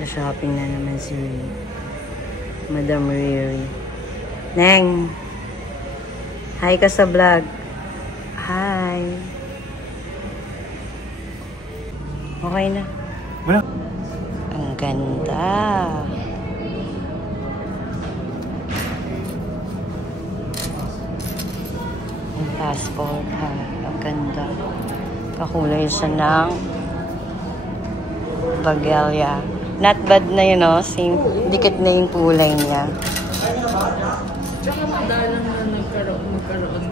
Shopping na naman si Madam Riri. Neng! Hi ka sa vlog. Hi! Okay na. Wala. Ang ganda. Yung passport, ha? Ang ganda. Kakulay siya ng Bagalia. Not bad na yun, no? Same, dikit na yung kulay niya. Tsaka madalang na nagkaroon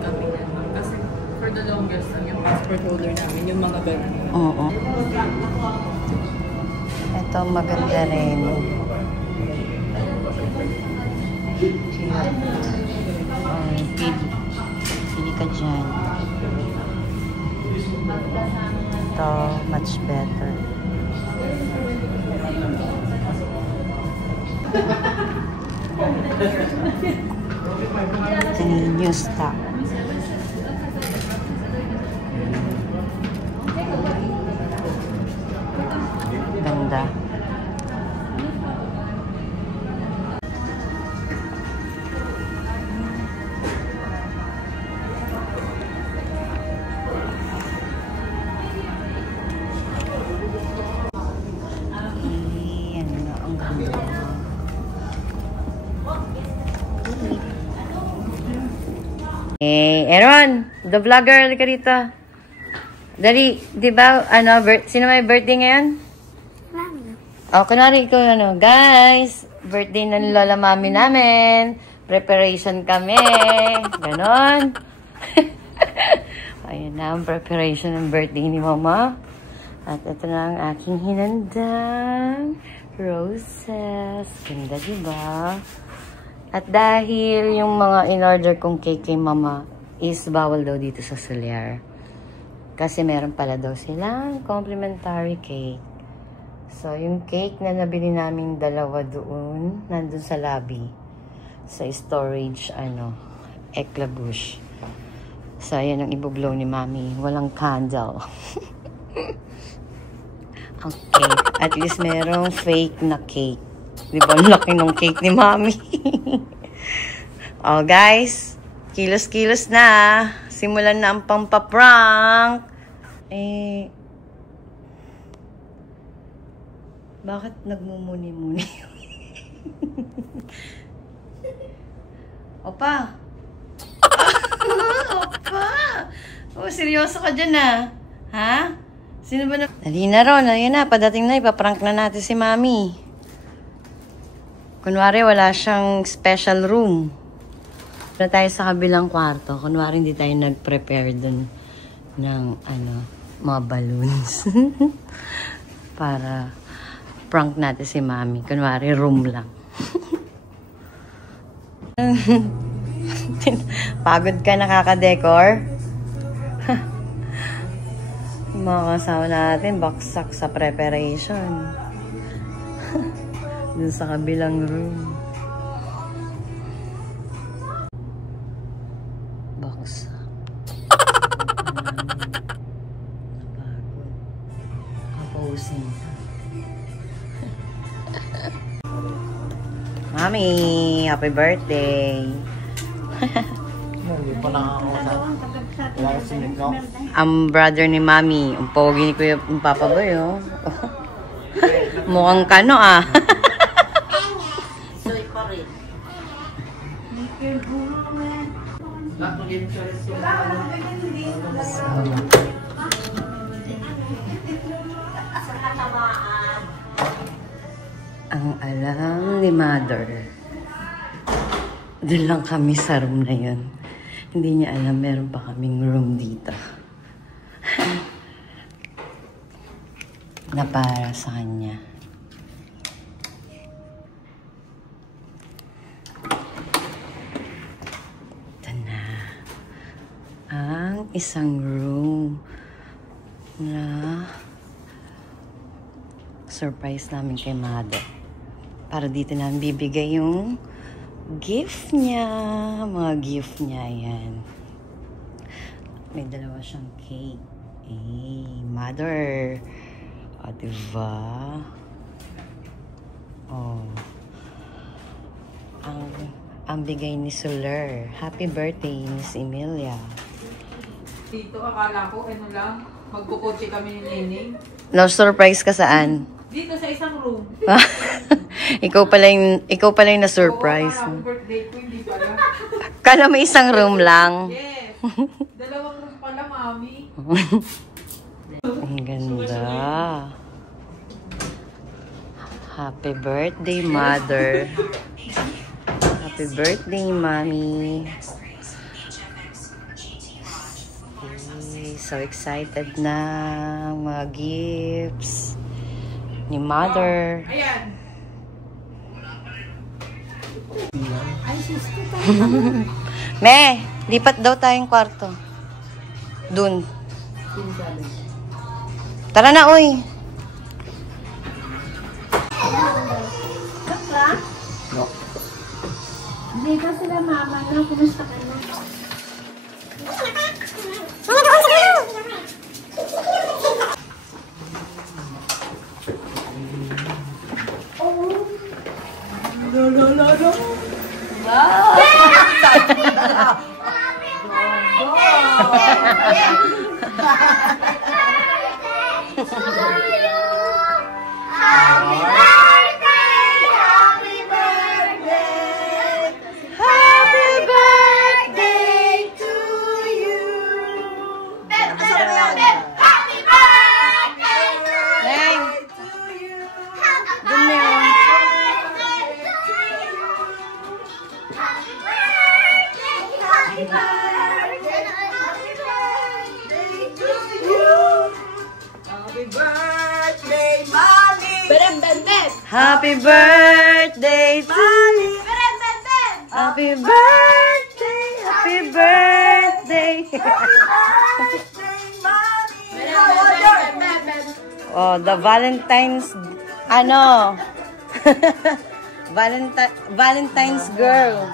kami yan. Kasi for the longest time, yung passport holder namin, yung mga ganun. Oo. Ito maganda rin. Cute. Pili ka dyan. Ito, much better. Ito yung new stock. Ganda. Aaron, the vlogger, ka dito. Dali, di ba, sino may birthday ngayon? Mami. O, kunwari ikaw, guys, birthday ng lola mami namin. Preparation kami. Ganon. Ayun na, ang preparation ng birthday ni mama. At ito na ang aking hinandang roses. Ganda, diba? At dahil yung mga in-order kong cake kay mama is bawal daw dito sa Soliar. Kasi meron pala daw silang complimentary cake. So, yung cake na nabili namin dalawa doon, nandun sa lobby. Sa storage, éclabouche. So, ayan ang ibublow ni mami. Walang candle. Okay. At least merong fake na cake. Di ba? Laki ng cake ni mami. Oh, guys. Kilos-kilos na. Simulan na ang pampaprank. Bakit nagmumuni-muni? Opa. Opa. Oh, seryoso ka dyan, ha? Sino ba na? Dali na ron. Ayan na. Padating na. Ipaprank na natin si mami. Kunwari, wala siyang special room. Wala tayo sa kabilang kwarto. Kunwari, hindi tayo nag-prepare dun ng, mga balloons. Para prank natin si mami. Kunwari, room lang. Pagod ka, nakaka-decor? Mga kasama natin, baksak sa preparation. Dun sa kabilang room. Baksak. Napagod. Kapausing. Mami, happy birthday. Hindi pa nakakausap. Wala ka sinig, no? Ang brother ni mami, ang pogi ni Kuya Papa Boy, oh. Mukhang kano, Soy pa rin. Ang alam ni Mother. Doon lang kami sa room na yun. Hindi niya alam, meron pa kaming room dito. Na para sa kanya. Ito na. Ang isang room na surprise namin kay Mother. Para dito namin bibigay yung gift niya. Mga gift niya, yan. May dalawa siyang cake. Mother. O, diba? Oh. Ang bigay ni Soler. Happy birthday, Miss Emilia. Dito, akala ko, ano lang, magkukotse kami ni Nining. No surprise ka saan? Dito sa isang room. ikaw pala yung na-surprise. Oo, akala ko birthday ko, hindi pala. Kala may isang room lang. Yes. Dalawang room pala, mami. Ang ganda. Happy birthday, mother. Happy birthday, mommy. Okay, so excited na mga gifts ni mother. Ayan. Me, lipat daw tayong kwarto. Dun. Tara na, oy. No. Hindi ka sila mama na. Kumusta ka na? Happy birthday to you. Happy birthday, happy birthday. Oh, the Valentine's, Valentine's girl.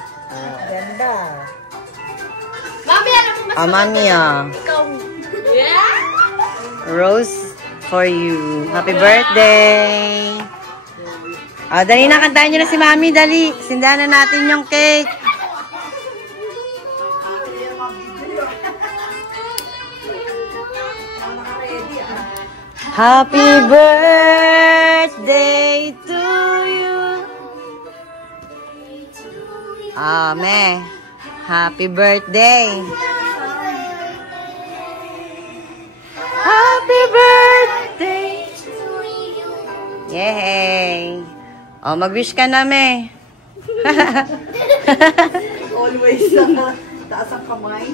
Ganda. Mami, Yeah? Rose for you. Happy birthday. Dali na, kantahan nyo na si Mami, dali. Sindahan na natin yung cake. Happy birthday to you. Amen. Happy birthday. Happy birthday to you. Yay. Mag-wish ka na, me. Always taas ang kamay.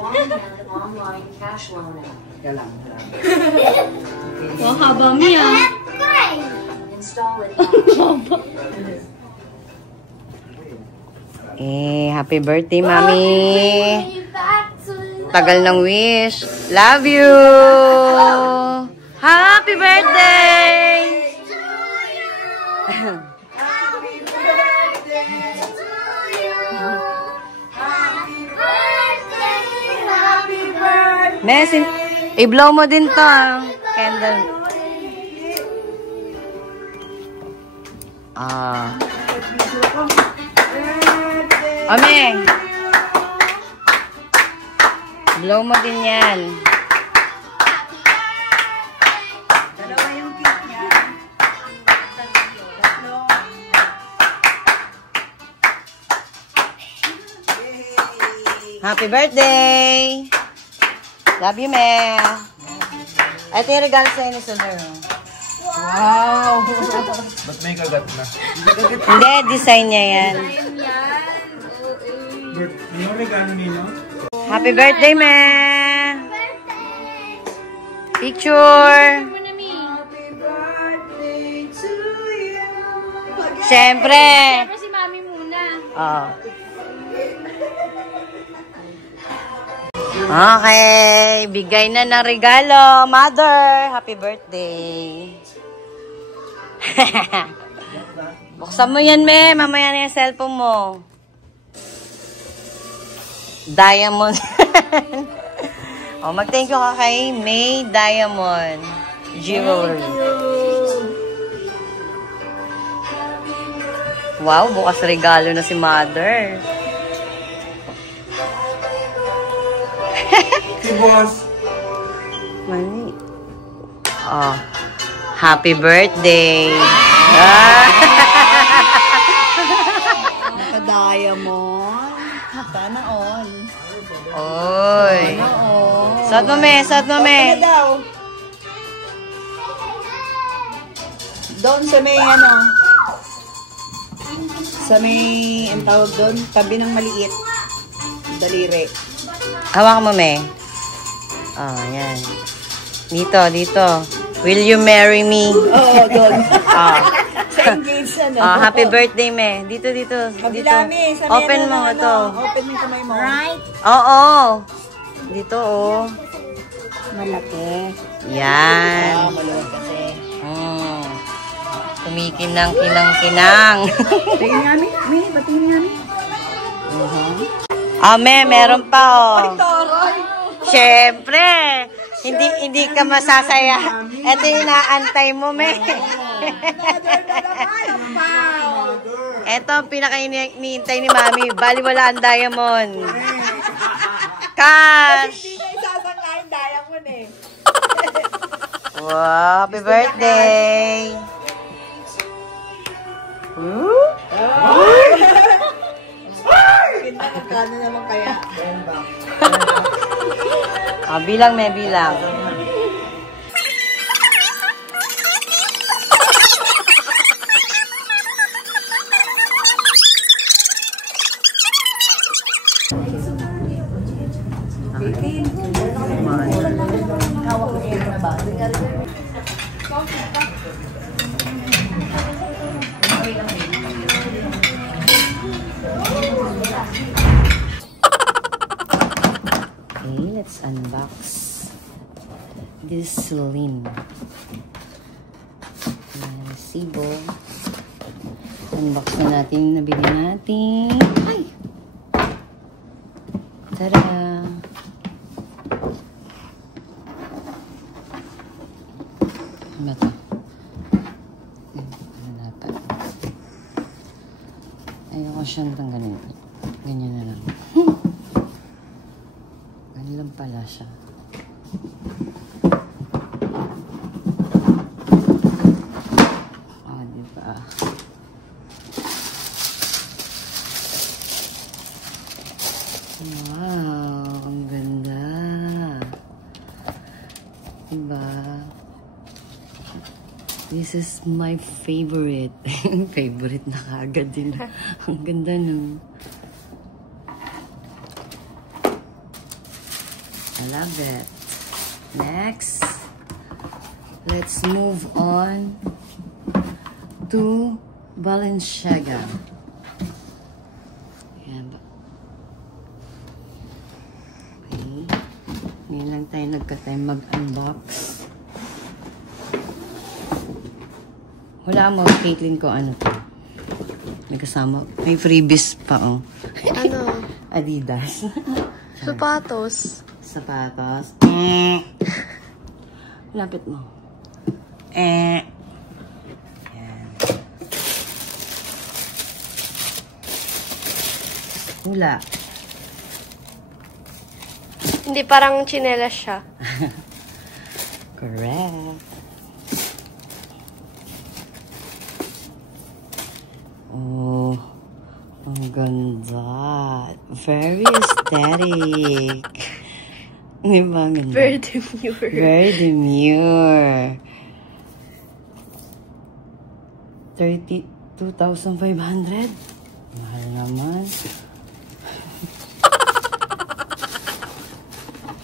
Online cash loan. Galang. Oh, haba mi, Install it. Happy birthday, Mami. Tagal ng wish. Love you. Happy birthday. Mesin, i-blow mo din to, candle. Ame. Blow mo din yan. Dalawa yung cake niya. Tatlo. Yay! Happy birthday! Love you, me. Ito yung regalo sa'yo ni Soler. Wow! Ba't may kagat na? Hindi, design niya yan. Yung regalo nino? Happy birthday, me! Picture! Happy birthday to you! Siyempre! Si Mami muna. Oh. Okay, bigay na ng regalo, mother. Happy birthday. Buksan mo yan, me. Mamaya na yung cellphone mo. Diamond. Mag-thank you ka kay May Diamond Jewelry. Wow, bukas regalo na si Mother. Si boss. Mali. Oh. Happy birthday. Naka-diamond. Sana all. Oy. Suot mo, me. Suot mo, me. Ano daw? Doon sa may ano. Sa may, ang tawag doon, tabi ng maliit. Daliri. Hawak mo, me. Oh, yan. Dito, dito. Will you marry me? Oo, doon. Oh. Sa engage ano. Oh, happy birthday, me. Dito, dito. Kabila, Dito. me. Sa may Open ano, mo ano, ito. Open mo yung kamay mo. Right. Oo. Dito, oh. Malaki. Yan. Maluwag kasi. Kumikinang, kinang. Tingin nga, me. Batingin nga, me. Ah, me, meron pa, oh. Toroy. Siyempre. Hindi ka masasaya. Ito yung inaantay mo, me. Ito ang pinaka-iniintay ni Mami. Bali wala ang diamond. Cash! Hindi na isasanglain diamond eh. Wow, happy birthday! Kano naman kaya? Bilang, me, bilang. Okay, let's unbox this Celine. Sibo. Unbox na natin yung nabili natin. Ay! Tada! Ano ba ito? Ano dapat? Ayoko siyang tanggalin. Ganyan na lang. Ganyan lang pala siya. Oh, diba? Wow, ang ganda. Diba? This is my favorite. Favorite na kagad din. Ang ganda no. I love it. Next, let's move on to Balenciaga. Ayan ba? Okay. Ngayon lang tayo nagka-time mag-unbox. Wala mo, Caitlyn, ko ano to. May kasama. May freebies pa, oh. Ano? Adidas. Sapatos. Sapatos. Lapit mo. Yan. Hula. Hindi, parang tsinelas siya. Correct. Oh, ang ganda. Very aesthetic. Di ba ang ganda? Very demure. Very demure. 32,500? Mahal naman.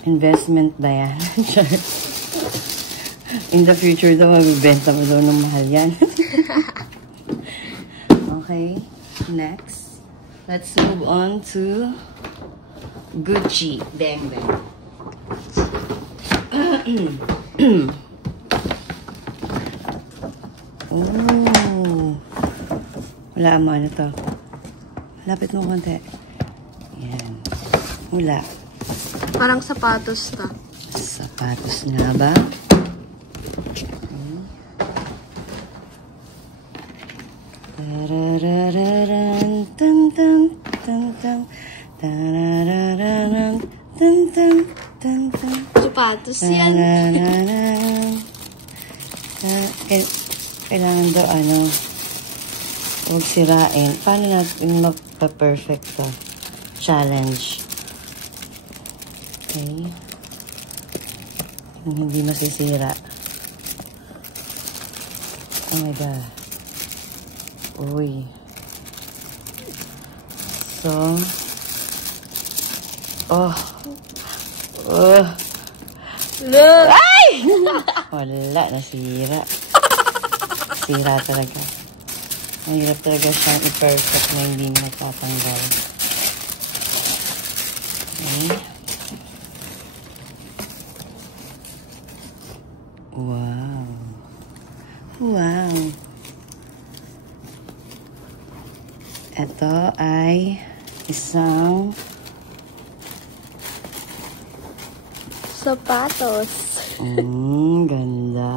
Investment ba yan? In the future daw, mabibenta mo daw ng mahal yan. Okay, next. Let's move on to Gucci. Bang, bang. Oh. Wala mo, ano to? Lapit mo konti. Yan. Wala. Parang sapatos ta. Sapatos nga ba? Okay. Tararararan, tan tan tan tan. Tararararan, tan tan tan tan. Sapatos yan. Tararararan. Kailangan daw huwag sirain. Paano natin magpa-perfect to? Challenge. Okay. Hindi masisira. Oh my God. Uy. So. Look! Ay! Wala. Nasira. Sira talaga. Mahirap talaga siyang i-perfect na hindi matatanggal. Okay. Wow. Wow. Ito ay isang Sapatos. Ganda.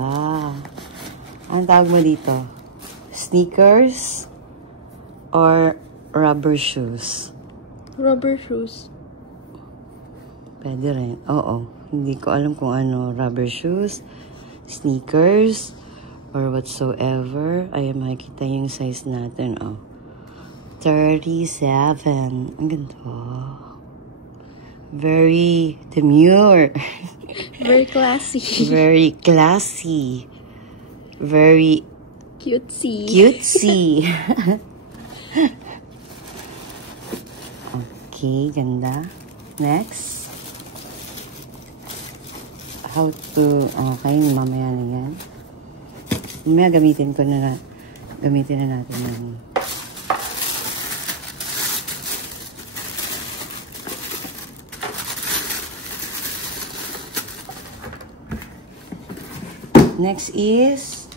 Anong tawag mo dito? Sneakers or rubber shoes? Rubber shoes. Pwede rin. Oo. Hindi ko alam kung ano. Rubber shoes, sneakers, or whatsoever. Ay, makikita yung size natin. 37. Ang ganda. Very demure. Very classy. Very classy. Very Cutesy. cutesy. Okay, ganda. Next. How to, okay, mamaya na yan. Mamaya gamitin na natin yan. Next is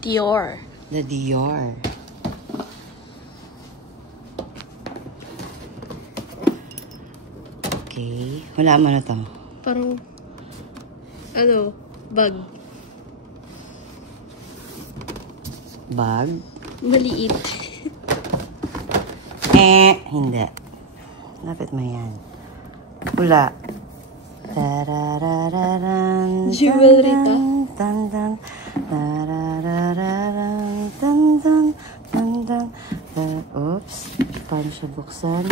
Dior. the Dior. Okay. Wala mo na to. Parang, bag. Bag. Maliit. Hindi. Lapit mo yan. Wala. Tararararan. Jewelry to. Tan tan. Tararararan. Tan tan. Tan tan. Oops. Paano siya buksan?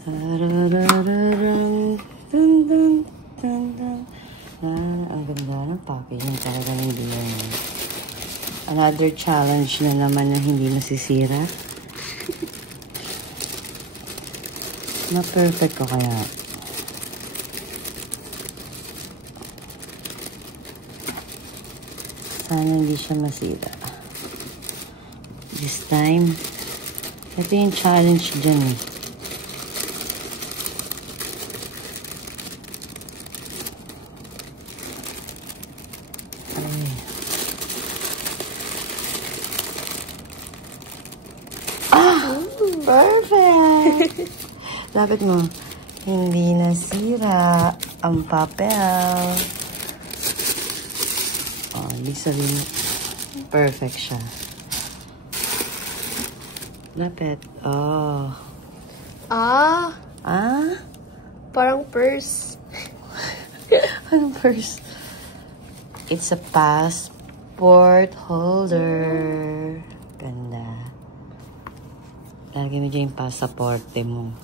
Tararararan. Tan tan. Tan tan. Ang ganda ng packaging talaga ng Dior. Another challenge na naman na hindi masisira. Na-perfect ko kaya. Sana hindi siya masira. This time, ito yung challenge dyan eh. Perfect! Lapit mo. Hindi nasira ang papel. Ibig sabihin, perfect siya. Lapit. Parang purse. Anong purse? It's a passport holder. Ganda. Lagi mo dyan yung pasaporte mo.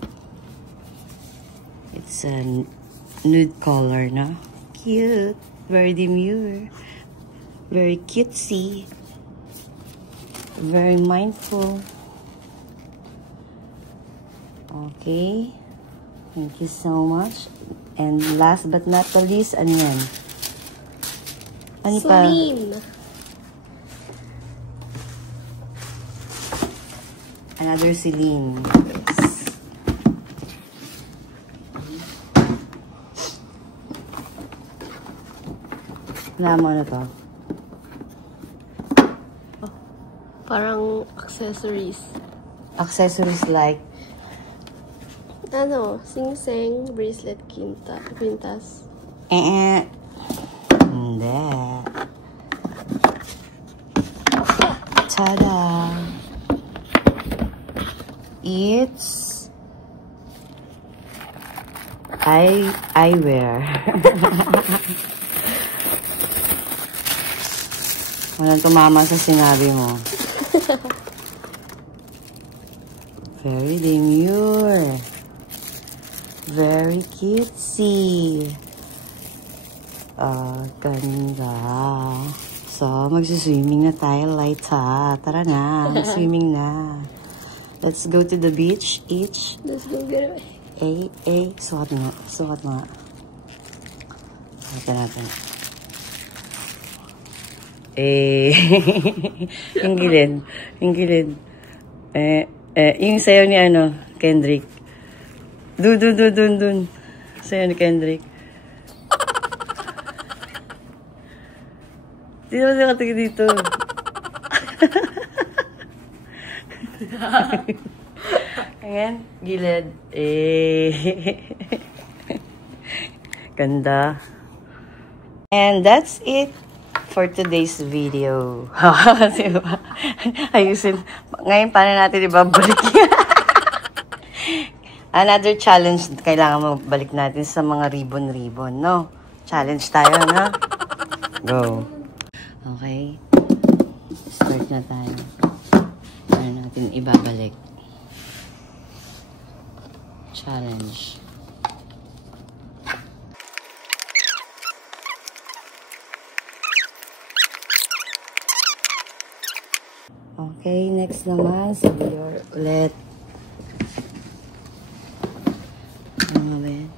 It's a nude color, no? Cute. Very demure. Very cutesy. Very mindful. Okay. Thank you so much. And last but not the least, ano yan? Ano pa? Celine. Another Celine. Wala mo na to. Parang accessories. Accessories like Sing-sing, bracelet, quintas. Hindi. Ta-da! It's eyewear. Walang tumama sa sinabi mo. Very demure. Very cutesy. Ganda. So, magsiswimming na tayo, Laita. Tara na, mag-swimming na. Let's go to the beach, each. Let's go get away. Sukat nga. Sukat nga. Sukat natin. Yung gilid. Yung gilid. Yung sayo ni Kendrick. Dun. Sayo ni Kendrick. Di naman siya katingin dito. Ayan, gilid. Ganda. And that's it for today's video. Diba? Ayusin. Ngayon, paano natin ibabalik yan? Another challenge, kailangan magbalik natin sa mga ribbon-ribbon, no? Challenge tayo, no? Go. Okay. Start na tayo. Paano natin ibabalik? Challenge. Okay, next naman, sabiyor ulit. Ano ba yan?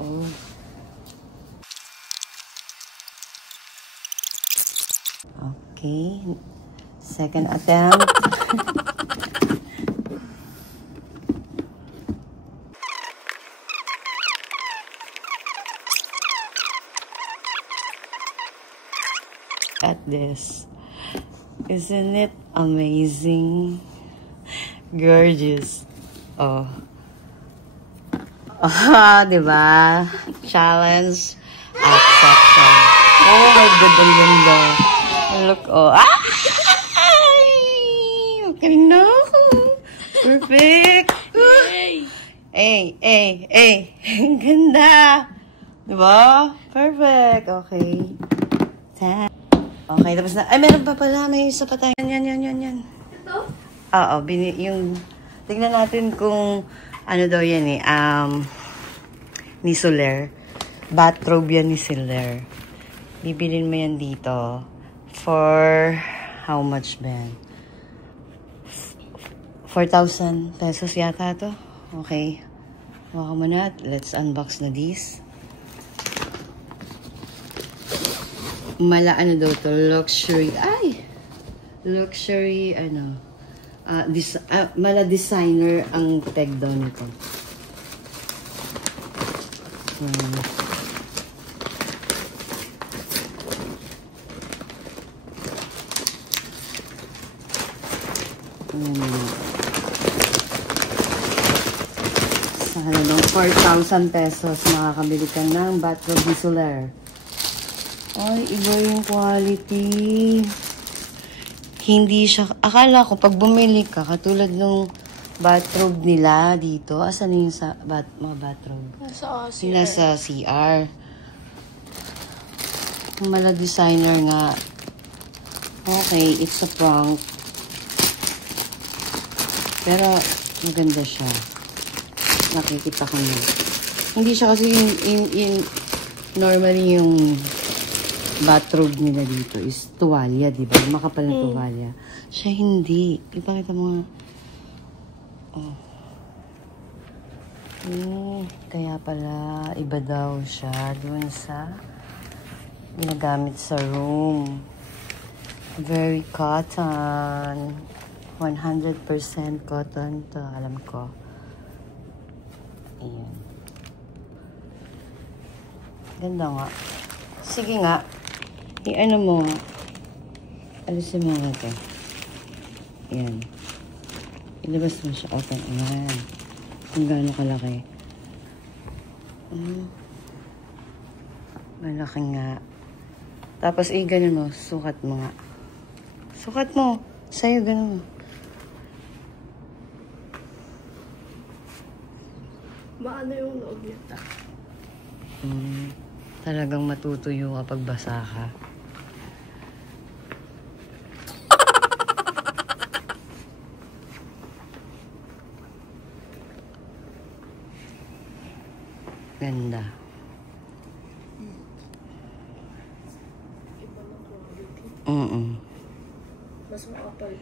Oh. Okay, second attempt. At this. Isn't it amazing? Gorgeous. Oh. Diba? Challenge accepted. Oh my God, ang ganda. Look, oh. Okay, no. Perfect. Hey. Ang ganda. Diba? Perfect. Okay. Okay, tapos na. Ay, meron pa pala. May isa pa tayo. Yan. Ito? Oo, yung... Tingnan natin kung ano daw yan eh. Ni Soler. Bathrobe yan ni Soler. Bibilin mo yan dito. For... How much ba yan? 4,000 pesos yata to. Okay. Huwag mo na. Let's unbox na this. Ano daw to? Luxury. Ay! Luxury, mala designer ang tag daw nito. Sana daw 4,000 pesos makakabili ka ng bathrobe ni Soler. Ay, iba yung quality. Hindi siya, akala ko pag bumili ka, katulad ng bathrobe nila dito. Asan yung mga bathrobe? Nasa CR. Mala designer nga. Okay, it's a prank. Pero, maganda siya. Nakikita ko na. Hindi siya kasi normally yung bathrobe nila dito is tuwalya, di ba? Makapal na tuwalya. Siya hindi. Ipakita mo nga. Kaya pala, iba daw siya dun sa ginagamit sa room. Very cotton. 100% cotton to, alam ko. Ayan. Ganda nga. Sige nga. I-ano mo. Alisin mo nga ito. Ayan. Ilabas mo siya. Open. Ayan. Kung gaano kalaki. Malaki nga. Tapos, ganun mo. Sukat mo nga. Sukat mo. Sa'yo, ganun mo. Maano yung loob niya ta? Talagang matutuyo kapag basa ka. Ganda. Mas makapal.